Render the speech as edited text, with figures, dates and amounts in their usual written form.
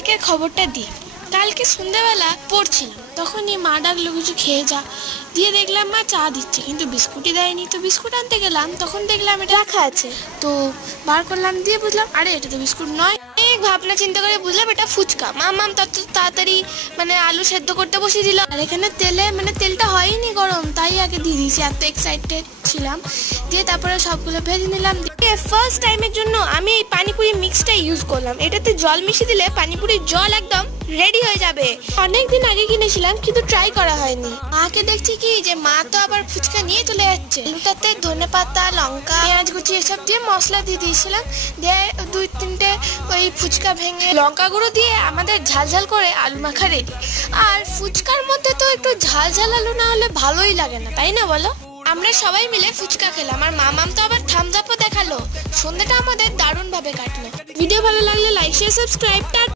কালকের খবরটা দিই। কালকে সন্ধ্যাবেলা পড়ছিলাম, তখনই মা ডাকলো কিছু খেয়ে যা। দিয়ে দেখলাম মা চা দিচ্ছে, কিন্তু বিস্কুটই দেয়নি। তো বিস্কুট আনতে গেলাম, তখন দেখলাম এটা রাখা আছে। তো বার করলাম, দিয়ে বুঝলাম আরে এটা তো বিস্কুট নয়। ভাবনা চিন্তা করে বুঝলাম এটা ফুচকা। মাম তত তাড়াতাড়ি আলু সেদ্ধ করতে বসিয়ে দিলাম। আর এখানে তেলটা হয়নি গরম, তাই আগে দিয়ে দিয়েছি, এত এক্সাইটেড ছিলাম। দিয়ে তারপরে সবগুলো ভেজে নিলাম। ফার্স্ট টাইমের জন্য আমি এই পানিপুরি মিক্সটা ইউজ করলাম। এটাতে জল মিশিয়ে দিলে পানিপুরির জল একদম রেডি হয়ে যাবে। অনেকদিন আগে কিনেছিলাম, কিন্তু ট্রাই করা হয়নি। মাকে দেখছি কি যে মা তো আবার ফুচকা নিয়ে চলে যাচ্ছে। আলুটাতে ধনেপাতা, লঙ্কা, পেঁয়াজ কুচি এসব দিয়ে মশলা দিয়ে দিয়েছিলাম। দিয়ে 2-3টে ওই ফুচকা ভেঙে লঙ্কা গুঁড়ো দিয়ে আমাদের ঝালঝাল করে আলু মাখা রেডি। আর ফুচকার মধ্যে তো একটু ঝালঝাল আলু না হলে ভালোই লাগে না, তাই না বলো? আমরা সবাই মিলে ফুচকা খেলাম, আর মামাম তো আবার থামস আপও দেখালো। সন্ধ্যাটা আমাদের দারুণ ভাবে কাটলো। ভিডিও ভালো লাগলে লাইক, শেয়ার, সাবস্ক্রাইব।